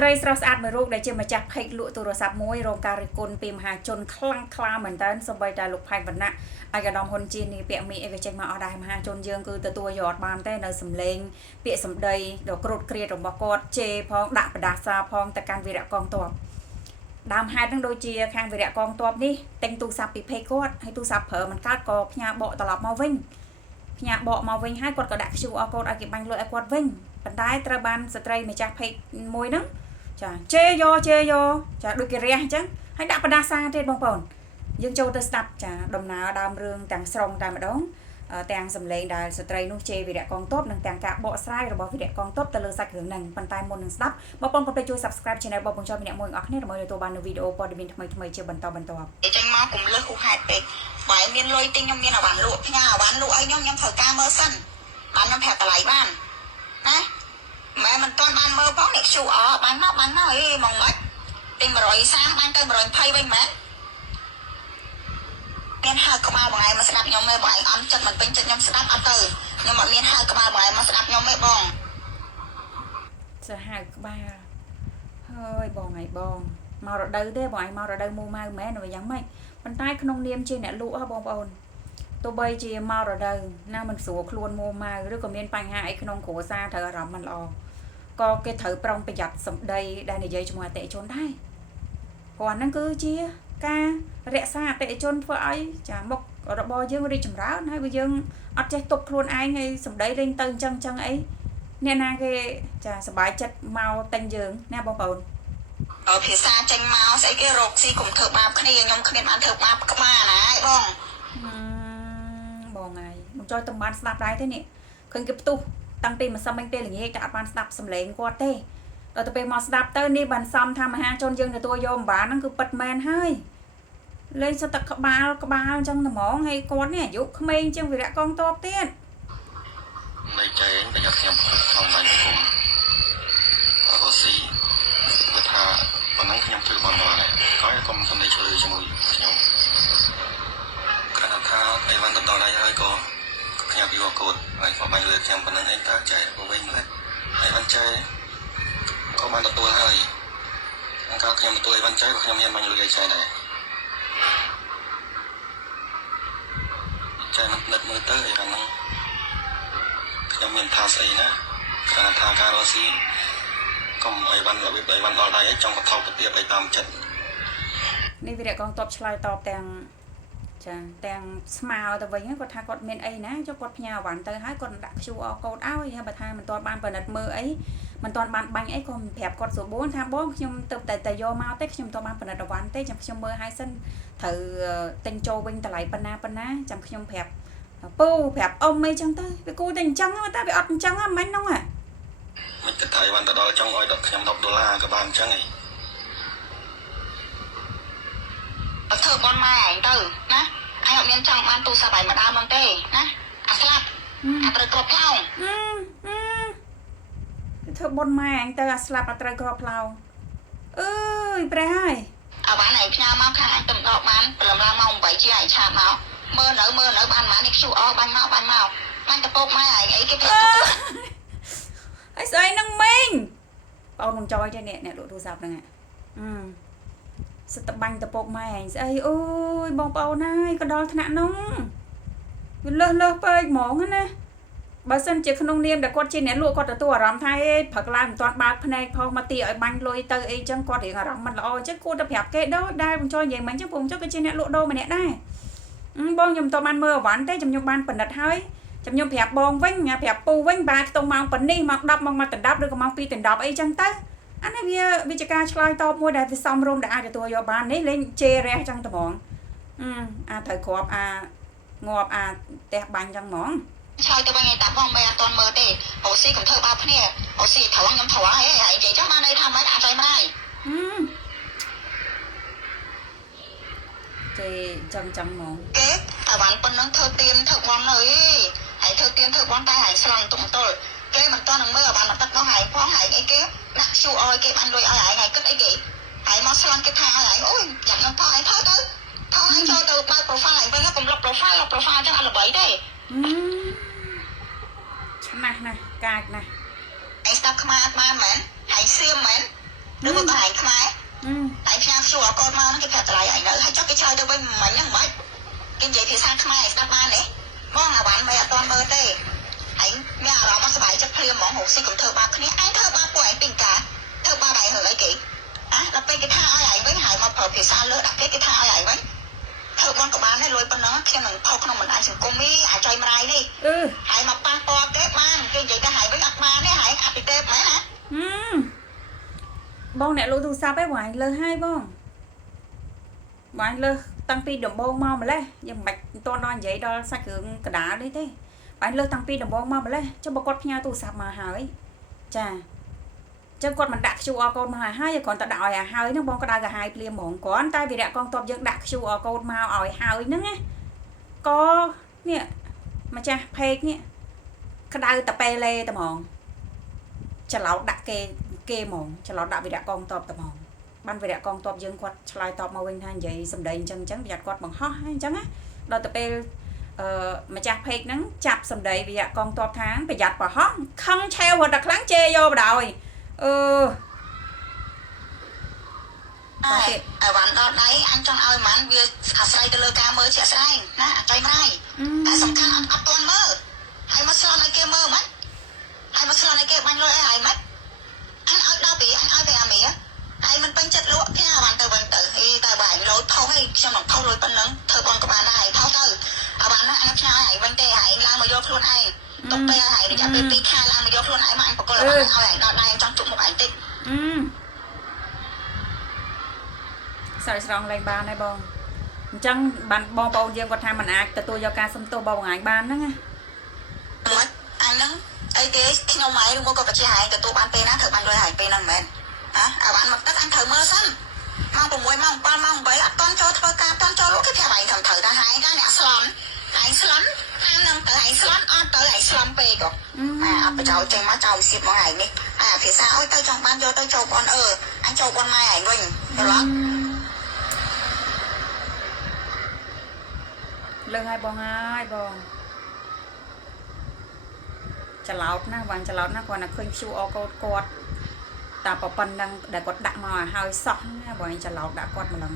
ត្រីស្រស់ស្អាតមួយរូបដែលជាម្ចាស់ផេកលក់ទូរស័ព្ទមួយរងការរិះគន់ពីមហាជនខ្លាំងក្លាមែនតើសូម្បីតែលោកផៃវណ្ណៈឯកឧត្តមហ៊ុនជានីពាក់មីអីក៏ចេញមកអត់ដែរមហាជនយើងគឺទទួលយកអត់បានទេនៅសំឡេងពាក្យសម្ដីដ៏ក្រូតក្រៀតរបស់គាត់ជេរផងដាក់បដាសាផងទៅកាន់វីរៈកងទ័ពដើមហេតុនឹងដូចជាខាងវីរៈកងទ័ពនេះទិញទូរស័ព្ទពីផេកគាត់ហើយទូរស័ព្ទប្រើមិនកើតក៏ផ្ញើបកត្រឡប់មកវិញផ្ញើបកមកវិញហើយគាត់ក៏ដាក់ QR code ឲ្យគេបាញ់លុយឲ្យគាត់វិញប៉ុន្តែត្រូវបានស្ត្រីម្ចាស់ផេកមួយហ្នឹងចាជេយកចាដូចគេរះអញ្ចឹងហើយដាក់បដាសាទៀតបងប្អូនយើងចូលទៅស្ដាប់ចាដំណើរដើមរឿងទាំងស្រុងតែម្ដងទាំងសម្លេងដែលស្ត្រីនោះជេរវីរៈកងទ័ពនិងទាំងការបកស្រាយរបស់វីរៈកងទ័ពទៅលើសាច់រឿងហ្នឹងប៉ុន្តែមុននឹងស្ដាប់បងប្អូនកុំភ្លេចជួយ Subscribe Channel បងប្អូនចូលម្នាក់មួយអ្នកគ្នាដើម្បីទទួលបាននូវវីដេអូព័ត៌មានថ្មីៗជាបន្តចេញមកកុំលើសហូហេតុពេកបើមានលុយទិញខ្ញុំមានអាវ៉ាន់លក់ផ្ញើអាវ៉ាន់លក់ឲ្យខ្ញុំត្រូវការមើលសិនបានខ្ញុំប្រាប់តម្លៃបានណាម៉ែមិនទាន់បានមើលផងនេះ QR បានមកអីមកមិនទិញ130បានទៅ120វិញម៉ែមានហៅក្បាលបងឯងមកស្ដាប់ខ្ញុំទេបងឯងអន់ចិត្តមិនពេញចិត្តខ្ញុំស្ដាប់អត់ទៅខ្ញុំអត់មានហៅក្បាលបងឯងមកស្ដាប់ខ្ញុំទេបងចាហៅក្បាលហើយបងឯងបងមករដូវទេបងឯងមករដូវមូម៉ៅមែនឬយ៉ាងម៉េចប៉ុន្តែក្នុងនាមជាអ្នកលក់ហ៎បងប្អូនទោះបីជាមករដូវណាមិនស្រួលខ្លួនមូម៉ៅឬក៏មានបញ្ហាអីក្នុងគ្រួសារត្រូវអារម្មណ៍មិនល្អក៏គេត្រូវប្រុងប្រយ័ត្នសម្ដីដែលនិយាយជាមួយអតិថិជនដែរព្រោះអាហ្នឹងគឺជាការរក្សាអតិថិជនធ្វើឲ្យចាមុខរបស់យើងរីកចម្រើនហើយបើយើងអត់ចេះទប់ខ្លួនឯងហើយសម្ដីលេងទៅអញ្ចឹងអីអ្នកណាគេចាសប្បាយចិត្តមកតែងយើងណាបងប្អូនភាសាចេញមកស្អីគេរកស៊ីកុំធ្វើបាបគ្នាខ្ញុំគ្មានបានធ្វើបាបក្បាលណាឯងបងហើយមិនចូលទៅបានស្ដាប់ដែរទេនេះឃើញគេផ្ទុះតាំងពីម្សិលមិញពេលល្ងាចតែអត់បានស្ដាប់សំឡេងគាត់ទេដល់ទៅពេលមកស្ដាប់ទៅនេះបានសំថាមហាជនយើងទទួលយកមិនបានហ្នឹងគឺពិតមែនហើយលេងសុទ្ធតែក្បាលអញ្ចឹងតែហ្មងហើយគាត់នេះអាយុក្មេងជាងវីរៈកងទ័ពទៀតនៃចែងប្រយ័ត្នខ្ញុំក្នុងបាយគុំអរស៊ីបើថាប៉ុណ្ណឹងខ្ញុំធ្វើបានដល់ហើយហើយកុំសំដីឆ្លើយជាមួយខ្ញុំគ្រាន់តែថាអីវ៉ាន់ទៅដល់ហើយក៏ខ្ញុំពីវកូដហើយក៏បាញ់លើខ្ញុំប៉ុណ្ណឹងឯងតើចែកទៅវិញម្ល៉េះអីវ៉ាន់ចែកក៏បានទទួលហើយអង្គការខ្ញុំទទួលអីវ៉ាន់ចែកក៏ខ្ញុំមានបាញ់លើឲ្យចែកដែរចែកមិននឹកមើលទៅអីវ៉ាន់ហ្នឹងខ្ញុំមានថាស្អីណាគ្រាន់តែថាការរស់ស៊ីកុំអីវ៉ាន់របៀបអីវ៉ាន់ដល់ដៃឯងចង់កថោកទៅទៀតឲ្យតាមចិត្តនេះវីរៈកងទ័ពឆ្លើយតបទាំងចាទាំងស្មាវទៅវិញគាត់ថាគាត់មានអីណាចុះគាត់ផ្ញើអាវ៉ាន់ទៅហើយគាត់ដាក់ QR code ឲ្យហើយបើថាមិនទាន់បានពិនិត្យមើលអីមិនទាន់បានបាញ់អីក៏ប្រាប់គាត់ស្រួលថាបងខ្ញុំទៅតែយកមកទេខ្ញុំមិនទាន់បានពិនិត្យអាវ៉ាន់ទេចាំខ្ញុំមើលឲ្យសិនត្រូវទិញចូលវិញតម្លៃប៉ុណ្ណាចាំខ្ញុំប្រាប់ពូប្រាប់អ៊ំអីចឹងទៅវាគួរតែអញ្ចឹងតែវាអត់អញ្ចឹងហ្មងហ្នឹងមិនគិតថាអីវ៉ាន់ទៅដល់ចង់ឲ្យដល់ខ្ញុំ$10ក៏បានអញ្ចឹងឯងធ្វើបនម៉ែឯងទៅណាអញអត់មានចង់បានទូរស័ព្ទឯងម្ដងហ្នឹងទេណាអាស្លាប់អាត្រូវក្របផ្លោងធ្វើបនម៉ែឯងទៅអាស្លាប់អាត្រូវក្របផ្លោងអើយព្រះហើយអាវ៉ាន់ឯងផ្ញើមកខាងអញទៅដកបានព្រលឹមឡើងម៉ោង8ជាឯងឆាតមកមើលនៅបានម៉ានេះ QR បាញ់មកបាញ់តពុកម៉ែឯងអីគេធ្វើហើយស្អីនឹងមីងបងនឹងចយទេអ្នកលក់ទូរស័ព្ទហ្នឹងសិតតបាញ់តពុកម៉ែឯងស្អីអូយបងប្អូនហើយក៏ដល់ថ្នាក់នោះវាលើសពេកហ្មងណាបើសិនជាក្នុងនាមដែលគាត់ជាអ្នកលក់គាត់ទទួលអារម្មណ៍ថាព្រឹកឡើងមិនទាន់បើកភ្នែកផងមកទីឲ្យបាញ់លុយទៅអីចឹងគាត់រៀងអារម្មណ៍មិនល្អអញ្ចឹងគួរតែប្រាប់គេដូចដែលបញ្ចុយនិយាយមិញអញ្ចឹងពួកខ្ញុំក៏ជាអ្នកលក់ដូរម្នាក់ដែរបងខ្ញុំមិនទាន់បានមើលអវ៉ាន់ទេខ្ញុំបានពិនិត្យហើយខ្ញុំប្រាប់បងវិញប្រាប់ពូវិញបាទខ្ទង់ម៉ោងប៉ុណ្នេះម៉ោង10ម៉ោងមកដល់10ឬក៏ម៉ោង2ដល់10អីចឹងទៅអានេះវាជាការឆ្លើយតបមួយដែលវាសមរម្យដែលអាចទទួលយកបាននេះលេងជេររះចឹងតែហ្មងអាត្រូវគ្រាប់អាងាប់អាផ្ទះបាញ់ចឹងហ្មងឆ្លើយទៅវិញឯតាបងមិនអត់ទាន់មើលទេអូស៊ីកុំធ្វើបាបគ្នាអូស៊ីត្រូវខ្ញុំត្រូវហើយនិយាយចឹងបានន័យថាមិនអាចមិនដែរជេចឹងហ្មងគេអាវ៉ាន់ប៉ុណ្ណឹងធ្វើទៀនធ្វើបន់ហើយហើយធ្វើទៀនធ្វើបន់តែហើយស្រង់ទុំទល់គេមិនទាន់នឹងមើលអាវ៉ាន់មកទឹកនោះហើយផងហើយអីគេដាក់ QR គេបានលុយឲ្យហើយគិតអីគេហើយមកស្រង់គេថាហើយអូយចាំខ្ញុំថតឲ្យថតទៅថតឲ្យចូលទៅបើក profile ហើយវិញកុំលុប profile ចឹងអត់ល្បីទេឆ្មាស់ណាស់កាចណាស់ឯងស្ដាប់ខ្មែរអត់បានមែនហើយសៀមមែន Đừng có hại không ai tại vì sao sủa con mau nó cái phạt lại ảnh nữa hay cho cái chơi tôi bên mấy nhằng mấy cái gì thì sang không ai đáp ban đấy mong là bạn mày toàn mơ đây ảnh nhà đó mà sải cho phim món hộp xì cùng thơ ba cái này anh thơ ba của anh tình cả thơ ba bài hưởng ấy kỹ là bên cái thao ai với hải mà phở phía xa lỡ đặt cái thao ai với thơ con của bạn này lôi bên nó khi mình phô không mình ăn chừng cô mi hải chơi mai đi hải mà ba to kết mang cái gì ta hải với ạc ma đấy hải ạc bị tép mấy hả បងអ្នកលូទូរស័ព្ទឯងបងឯងលើឲ្យបងបងឯងលើតាំងពីដំបូងមកម្លេះយើងមិនបាច់តន់ដល់និយាយដល់សាច់គ្រឿងកដាលនេះទេបងឯងលើតាំងពីដំបូងមកម្លេះចុះបើគាត់ផ្ញើទូរស័ព្ទមកហើយចាចឹងគាត់មិនដាក់ QR code មកឲ្យគ្រាន់តែដាក់ឲ្យហើយហ្នឹងបងក៏ដៅកាហាយភ្លាមហ្មងគ្រាន់តែវិរៈកងទ័ពយើងដាក់ QR code មកឲ្យហើយហ្នឹងណាក៏នេះម្ចាស់ page នេះក្តៅតែពេលលេតែហ្មងច្រឡោតដាក់គេហ្មងច្រឡោតដាក់វិរៈកងទ័ពតែហ្មងបានវិរៈកងទ័ពយើងគាត់ឆ្លើយតបមកវិញថានិយាយសម្ដីអញ្ចឹងប្រយ័ត្នគាត់បង្ហោះអញ្ចឹងណាដល់ទៅពេលម្ចាស់ page ហ្នឹងចាប់សម្ដីវិរៈកងទ័ពថាប្រយ័ត្នបង្ហោះខឹងឆាវរត់តែខ្លាំងជេរយកបដ ாய் ai bạn đó đấy anh trong ơi mà anh vừa say từ lơ ca mơ chị say nè chơi mai ai sòng khăn anh ấp toàn mơ ai mất salon này kia mơ mất ai mất salon này kia banh lôi ai mất anh ơi đâu bị anh ơi về à mía ai mình banh chật lụa cái nào bạn từ thì tài bài lối thâu hay trong lòng thâu lối banh nắng thời con của bạn này thâu từ bạn nó anh sao hãy banh tê hãy làm mà vô luôn ai tục tê hãy để cho baby khai làm mà vô luôn ai mà anh có là bạn ai đó này trong chụp một ảnh tịch ស្រ័យស្រង់លែងបានហើយបងអញ្ចឹងបានបងប្អូនយើងគាត់ថាមិនអាចទទួលយកការសំទោសបងបង្ហាញបានហ្នឹងណាមិនអញហ្នឹងអីទេខ្ញុំម៉ៃឬមកក៏បជាហើយទទួលបានពេលណាត្រូវបានលុយហើយពេលហ្នឹងមែនអាបានមកទឹកអញត្រូវមើលសិនម៉ោង6ម៉ោង7ម៉ោង8អត់តន់ចូលធ្វើការអត់តន់ចូលលោកគេប្រាប់ឯងត្រូវតែហើយកាអ្នកស្លន់ឯងស្លន់តាមនឹងទៅឯងស្លន់អត់ទៅឯងស្លន់ពេកក៏អត់បចោចេញមកចោលសៀបមកឯងនេះភាសាអើយទៅចង់បានយកទៅចូលបនអញចូលបនម៉ែឯងវិញយល់អត់ លើឲ្យបងហើយបងច្រឡោតណាបងច្រឡោតណាគាត់ណាឃើញ QR code គាត់តែប៉ុណ្្នឹងដែលគាត់ដាក់មកឲ្យហើយសោះណាបងច្រឡោតដាក់គាត់ម្លឹង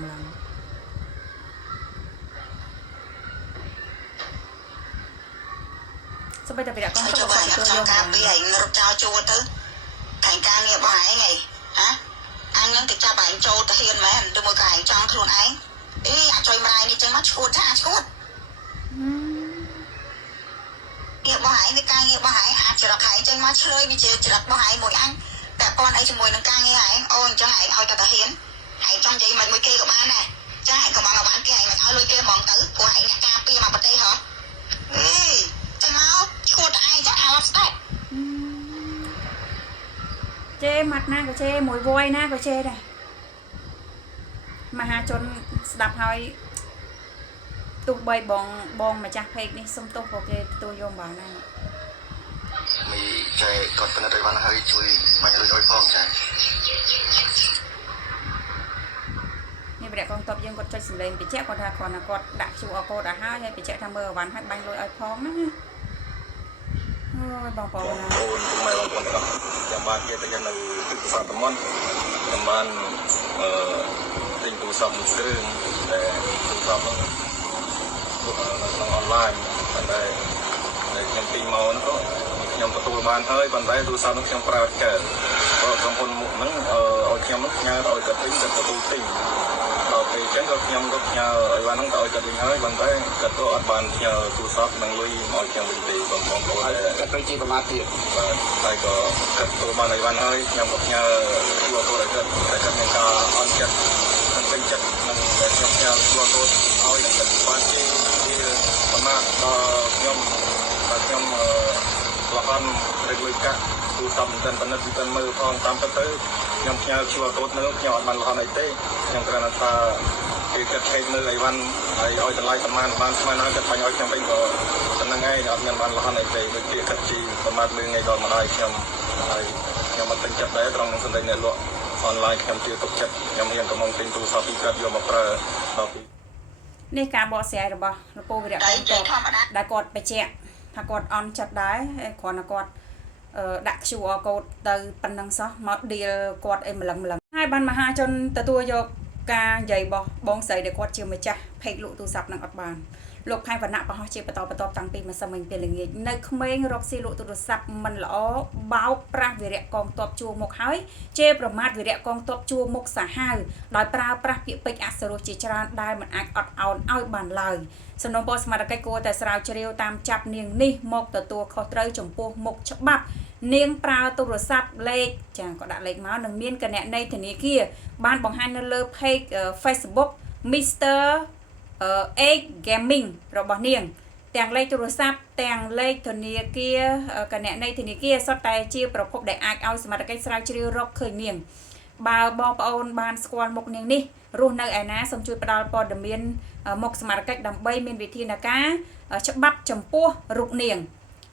សម្បីតែវិរៈកងទៅគាត់ទទួលយកការពីឯងរត់ចោលជួទៅតែការងាររបស់ឯងហ៎អញនឹងទៅចាប់ឯងចូលទៅហ៊ានមែនទៅមើលកាឯងចង់ខ្លួនឯងអាចជួយម្ដាយនេះចឹងមកឈួតចាឈួត nghiệp bảo hải với ca nghiệp bảo hải chỉ là hải trên mắt chơi vì chỉ là bảo hải mỗi anh cả con ấy chỉ mỗi lần ca nghe hải ôi cho hải ôi ta hiến hải trong gì mình mới kê của ba này cho hải của bạn kia hải mà thôi lôi kê món tử của hải nhà ca pia mà bật đây hả chơi máu chua ai chắc ai lắm đấy chê mặt na của chê mùi voi na của chê này mà hà chôn đập hơi ទោះបីបងម្ចាស់ page នេះសុំទោសក៏គេទទួលយកបានដែរមីចែគាត់ពិនិត្យឲ្យបានហើយជួយបាញ់លុយឲ្យផងចានេះប្រកងតបយើងគាត់ចុចសម្លេងបញ្ជាក់គាត់ថាគ្រាន់តែគាត់ដាក់ QR code ឲ្យហើយបញ្ជាក់ថាមើលឲ្យបានហើយបាញ់លុយឲ្យផងណាអូយបងប្អូនណាអូនម៉ែបងប្អូនចាំបានគេទៅនៅទីផ្សារតំបន់ចាំបានទិញទូរស័ព្ទមួយគ្រឿងតែទូរស័ព្ទហ្នឹង ក្នុងអនឡាញតែខ្ញុំពីម៉ោងហ្នឹងខ្ញុំទទួលបានហើយប៉ុន្តែទូរស័ព្ទខ្ញុំប្រើកើតព្រោះក្រុមហ៊ុនមុខហ្នឹងឲ្យខ្ញុំផ្ញើឲ្យគាត់ទិញគាត់ទទួលទិញដល់ពេលអញ្ចឹងក៏ខ្ញុំក៏ផ្ញើឲ្យបានហ្នឹងទៅឲ្យគាត់វិញហើយប៉ុន្តែគាត់ក៏អត់បានផ្ញើទូរស័ព្ទនឹងលុយមកខ្ញុំវិញទេបងប្អូនគាត់ទៅជាប្រមាថទៀតបាទតែក៏គាត់ទទួលបានឲ្យបានហើយខ្ញុំក៏ផ្ញើជួកូដឲ្យគាត់តែគាត់មានការអន់ចិត្តមិនពេញចិត្តនឹងតែខ្ញុំផ្ញើជួកូដឲ្យគាត់បានជា ប្រមាណដល់ខ្ញុំលះអន់រលុយកាក់ទូរស័ព្ទមិនទាន់ពិនិត្យមិនទាន់មើលផងតាមពិតទៅខ្ញុំផ្ញើ QR code នោះខ្ញុំអត់បានលះអន់អីទេខ្ញុំគ្រាន់តែថាគេគិតថេកមើលអីវ៉ាន់ហើយឲ្យតម្លៃប្រមាណបានស្មើហើយគាត់បាញ់ឲ្យខ្ញុំវិញក៏ប៉ុណ្្នឹងឯងអត់មានបានលះអន់អីទេដូចជាគិតជីប្រមាណលឿនថ្ងៃដល់ម្ដាយខ្ញុំហើយខ្ញុំអត់ពេញចិត្តដែរត្រង់នឹងសម្ដីអ្នកលក់អនឡាញខ្ញុំជឿទុកចិត្តខ្ញុំហ៊ានកំងទិញទូរស័ព្ទពីគាត់យកមកប្រើដល់ពី នេះការបកស្រាយរបស់លោកពូវិរៈកងទ័ពដែលគាត់បញ្ជាក់ថាគាត់អន់ចិត្តដែរគ្រាន់តែគាត់ដាក់ QR code ទៅប៉ុណ្ណឹងសោះមក deal គាត់អីម្លឹងហើយ ហើយបានមហាជនទទួលយកការនិយាយរបស់បងស្រីដែលគាត់ជាម្ចាស់ផេកលក់ទូរស័ព្ទនឹងអត់បានលោកផៃវណ្ណៈបរោះជាបន្តតាំងពីម្សិលមិញពេលល្ងាចនៅក្មេងរកស៊ីលក់ទូរស័ព្ទមិនល្អបោកប្រាស់វីរៈកងទ័ពជួមុខហើយជេរប្រមាថវីរៈកងទ័ពជួមុខសាហាវដោយប្រើប្រាស់ពាក្យពេចន៍អសុរោះជាច្រើនដែលមិនអាចអត់ឱនឲ្យបានឡើយសំណុំពរសមាជិកគួរតែស្រាវជ្រាវតាមចាប់នាងនេះមកទទួលខុសត្រូវចំពោះមុខច្បាប់នាងប្រើទូរស័ព្ទលេខចាក៏ដាក់លេខមកនឹងមានគណនីធនាគារបានបង្ហាញនៅលើ page Facebook Mr. Egg Gaming របស់នាងទាំងលេខទូរស័ព្ទទាំងលេខធនាគារគណនីធនាគារសុទ្ធតែជាប្រភពដែលអាចឲ្យសមាជិកស្រាវជ្រាវរកឃើញនាងបើបងប្អូនបានស្គាល់មុខនាងនេះរស់នៅឯណាសូមជួយផ្ដល់ព័ត៌មានមុខសមាជិកដើម្បីមានវិធានការច្បាប់ចំពោះរូបនាង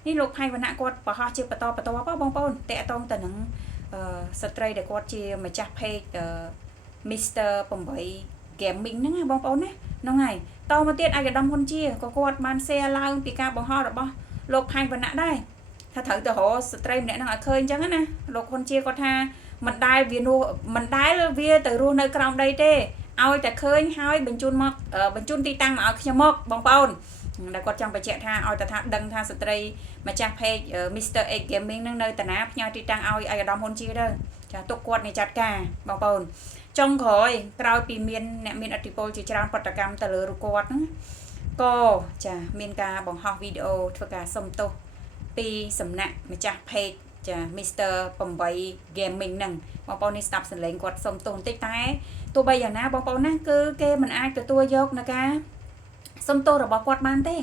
នេះលោកផៃវណ្ណៈគាត់ប្រហោះជាបន្តបងប្អូនតេតងទៅនឹងស្ត្រីដែលគាត់ជាម្ចាស់ page Mr. 8 Gaming ហ្នឹងណាបងប្អូនណាហ្នឹងហើយតមកទៀតអាយដាមហ៊ុនជាក៏គាត់បាន share ឡើងពីការបង្ហោះរបស់លោកផៃវណ្ណៈដែរថាត្រូវទៅរកស្ត្រីម្នាក់ហ្នឹងឲ្យឃើញអញ្ចឹងណាលោកហ៊ុនជាគាត់ថាមិនដែលវាទៅរស់នៅក្រោមដីទេឲ្យតែឃើញហើយបញ្ជូនទីតាំងមកឲ្យខ្ញុំមកបងប្អូនដែលគាត់ចង់បញ្ជាក់ថាឲ្យតែថាដឹងថាស្ត្រីម្ចាស់ page Mr. Egg Gaming នឹងនៅតាណាផ្ញើទីតាំងឲ្យអាយដាមហ៊ុនជាទៅចាទុកគាត់នេះចាត់ការបងប្អូនចុងក្រោយក្រោយពីមានអ្នកមានឥទ្ធិពលជាច្រើនបដកម្មទៅលើរូបគាត់ហ្នឹងក៏ចាមានការបង្ហោះវីដេអូធ្វើការសុំទោសពីសំណាក់ម្ចាស់ page ចា Mr. 8 Gaming ហ្នឹងបងប្អូននេះស្ដាប់សំឡេងគាត់សុំទោសបន្តិចតែទោះបីយ៉ាងណាបងប្អូនណាគឺគេមិនអាចទទួលយកនៅការសុំទោសរបស់គាត់បានទេ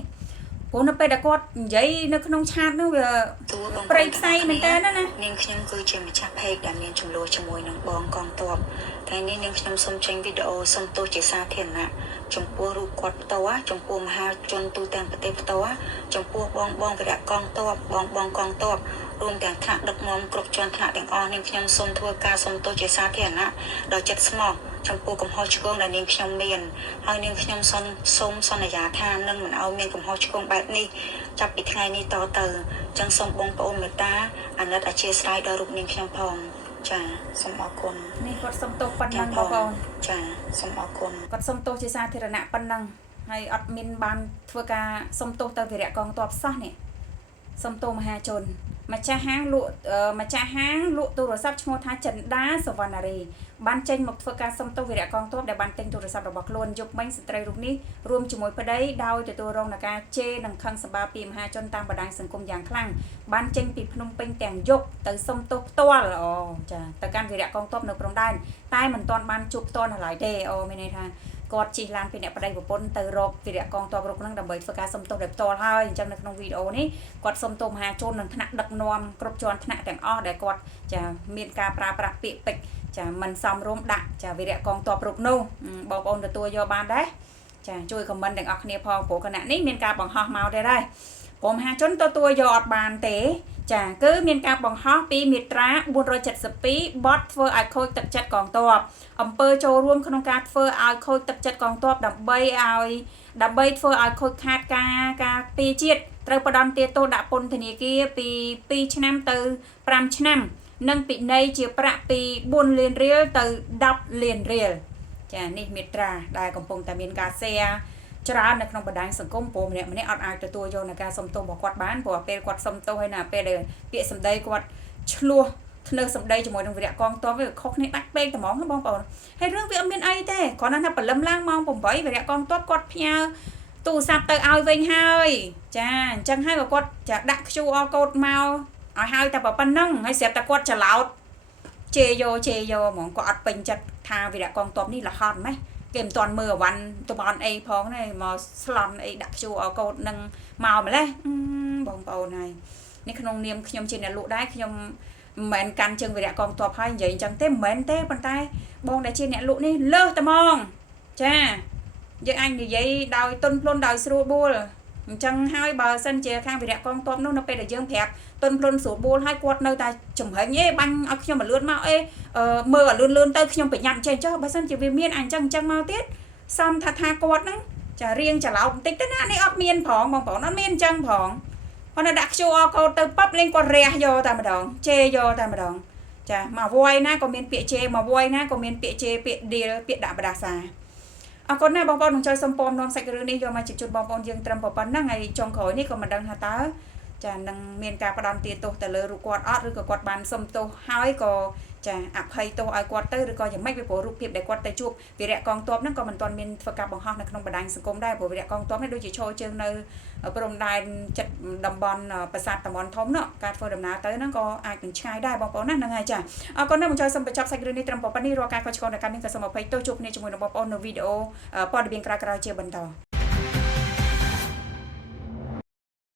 ព្រោះនៅពេលដែលគាត់និយាយនៅក្នុងឆាតនោះវាប្រៃផ្សៃមែនតើណានាងខ្ញុំគឺជាម្ចាស់ page ដែលមានចំនួនជាមួយនឹងបងកងទ័ពថ្ងៃនេះនាងខ្ញុំសូមចេញវីដេអូសុំទោសជាសាធារណៈចំពោះរូបគាត់ផ្ទាល់ចំពោះមហាជនទូទាំងប្រទេសផ្ទាល់ចំពោះបងវីរៈកងទ័ពបងកងទ័ពរួមទាំងថ្នាក់ដឹកនាំគ្រប់ជាន់ថ្នាក់ទាំងអស់នាងខ្ញុំសូមធ្វើការសុំទោសជាសាធារណៈដោយចិត្តស្មោះចំពោះកំហុសឆ្គងដែលនាងខ្ញុំមានហើយនាងខ្ញុំសូមសន្យាថានឹងមិនឲ្យមានកំហុសឆ្គងបែបនេះចាប់ពីថ្ងៃនេះតទៅចឹងសូមបងប្អូនមេត្តាអាណិតអធិស្ឋានដល់រូបនាងខ្ញុំផងចាសូមអរគុណនេះគាត់សុំទោសប៉ុណ្ណឹងបងប្អូនចាសូមអរគុណគាត់សុំទោសជាសាធារណៈប៉ុណ្ណឹងហើយអត់មានបានធ្វើការសុំទោសទៅវីរៈកងទ័ពសោះនេះសុំទោសមហាជនម្ចាស់ហាងលក់ទូរស័ព្ទឈ្មោះថាចិន្តាសវណ្ណារីបានចេញមកធ្វើការសុំទោសវីរៈកងទ័ពដែលបានទិញទូរស័ព្ទរបស់ខ្លួនយកមិញស្ត្រីរូបនេះរួមជាមួយប្តីដោយទទួលរងនឹងការជេរនិងខឹងសម្បាពីមហាជនតាមបណ្ដាញសង្គមយ៉ាងខ្លាំងបានចេញពីភ្នំពេញទាំងយប់ទៅសុំទោសផ្ទាល់ចាទៅកាន់វីរៈកងទ័ពនៅព្រំដែនតែមិនទាន់បានជួបផ្ទាល់នៅឡើយទេមានន័យថាគាត់ជិះឡានពីអ្នកប្តីប្រពន្ធទៅរកវីរៈកងទ័ពរុកហ្នឹងដើម្បីធ្វើការសុំទោសដោយផ្ទាល់ហើយអញ្ចឹងនៅក្នុងវីដេអូនេះគាត់សុំទោសមហាជននិងថ្នាក់ដឹកនាំគ្រប់ជាន់ថ្នាក់ទាំងអស់ដែលគាត់ចាមានការប្រើប្រាស់ពាក្យពេចន៍ចាមិនសមរម្យដាក់ចាវីរៈកងទ័ពរុកនោះបងប្អូនទទួលយកបានដែរចាជួយខមមិនទាំងអស់គ្នាផងព្រោះគណៈនេះមានការបង្ហោះមកដែរព្រមមហាជនទទួលយកអត់បានទេចាគឺមានការបង្ហោះពីមាត្រា472បទធ្វើឲ្យខូចទឹកចិត្តកងទ័ពអំពើចូលរួមក្នុងការធ្វើឲ្យខូចទឹកចិត្តកងទ័ពដើម្បីធ្វើឲ្យខូចខាតការពារជាតិត្រូវផ្ដន្ទាទោសដាក់ពន្ធនាគារពី2ឆ្នាំទៅ5ឆ្នាំនិងពិន័យជាប្រាក់ពី4លានរៀលទៅ10លានរៀលចានេះមាត្រាដែលកំពុងតែមានការshareច្រើននៅក្នុងបណ្ដាញសង្គមព្រោះម្នាក់អត់អាចទទួលយកនៅការសុំទោសរបស់គាត់បានព្រោះពេលគាត់សុំទោសហើយណាពេលដែលពាក្យសម្ដីគាត់ឆ្លោះធ្នើសម្ដីជាមួយនឹងវីរៈកងទ័ពវាខុសគ្នាដាច់ពេកត្មងបងប្អូនហើយរឿងវាអត់មានអីទេគ្រាន់តែថាព្រលឹមឡើងម៉ោង8វីរៈកងទ័ពគាត់ផ្ញើទូរស័ព្ទទៅឲ្យវិញហើយចាអញ្ចឹងហើយក៏គាត់ចាដាក់ QR code មកឲ្យហើយតែប៉ុណ្ណឹងហើយស្រាប់តែគាត់ច្រឡោតជេរយកហ្មងគាត់អត់ពេញចិត្តថាវីរៈកងទ័ពនេះលហន់ម៉េះគេមិនទាន់មើលអវ៉ាន់តំបន់អីផងទេមកស្លន់អីដាក់ QR code នឹងមកម្លេះបងប្អូនហើយនេះក្នុងនាមខ្ញុំជាអ្នកលក់ដែរខ្ញុំមិនមែនកាន់ជើងវីរៈកងទ័ពហើយនិយាយអញ្ចឹងទេមិនមែនទេប៉ុន្តែបងដែលជាអ្នកលក់នេះលើសតែហ្មងចាយើងអាចនិយាយដោយទុនភ្លុនដោយស្រួលបួលអញ្ចឹងហើយបើសិនជាខាងវីរៈកងទ័ពនោះនៅពេលដែលយើងប្រាប់ទុនភ្លុនស្រួលបួលហើយគាត់នៅតែចំហិញបាញ់ឲ្យខ្ញុំមកលឿនមកមើលឲ្យលឿនទៅខ្ញុំប្រញាប់ចេះចុះបើសិនជាវាមានអញ្ចឹងមកទៀតសំថាគាត់ហ្នឹងចារៀងច្រឡោតបន្តិចទៅណានេះអត់មានផងបងប្អូនអត់មានអញ្ចឹងផងគាត់នៅដាក់ QR code ទៅប៉ាប់លេងគាត់រះយកតែម្ដងជេរយកតែម្ដង ចាមកវយណាក៏មានពាក្យជេរមកវយណាក៏មានពាក្យជេរពាក្យឌីលពាក្យដាក់បដាសាអរគុណណាបងប្អូននឹងជួយសំពំនាំសាច់រឿងនេះយកមកជជូនបងប្អូនយើងត្រឹមប៉ុណ្ណឹងហើយចុងក្រោយនេះក៏មិនដឹងថាតើចានឹងមានការផ្ដន់ទាទោសទៅលើរូបគាត់អត់ឬក៏គាត់បានសុំទោសហើយក៏ចាអភ័យទោសឲ្យគាត់ទៅឬក៏យ៉ាងម៉េចពីព្រោះរូបភាពដែលគាត់ទៅជួបវីរៈកងទ័ពហ្នឹងក៏មិនទាន់មានធ្វើការបង្ហោះនៅក្នុងបណ្ដាញសង្គមដែរព្រោះវីរៈកងទ័ពនេះដូចជាឈរជើងនៅព្រំដែនចិត្តតំបន់ប្រាសាទតំបន់ធំនោះការធ្វើដំណើរទៅហ្នឹងក៏អាចនឹងឆ្ងាយដែរបងប្អូនណាហ្នឹងហើយចាអរគុណណាស់មកជួយសូមបញ្ចប់សាច់រឿងនេះត្រឹមប៉ុណ្នេះរាល់ការខុសឆ្គងនៃការមានក៏សូមអភ័យទោសជួបគ្នាជាមួយនឹងបងប្អូននៅវីដេអូព័ត៌មានក្រោយៗជាបន្ត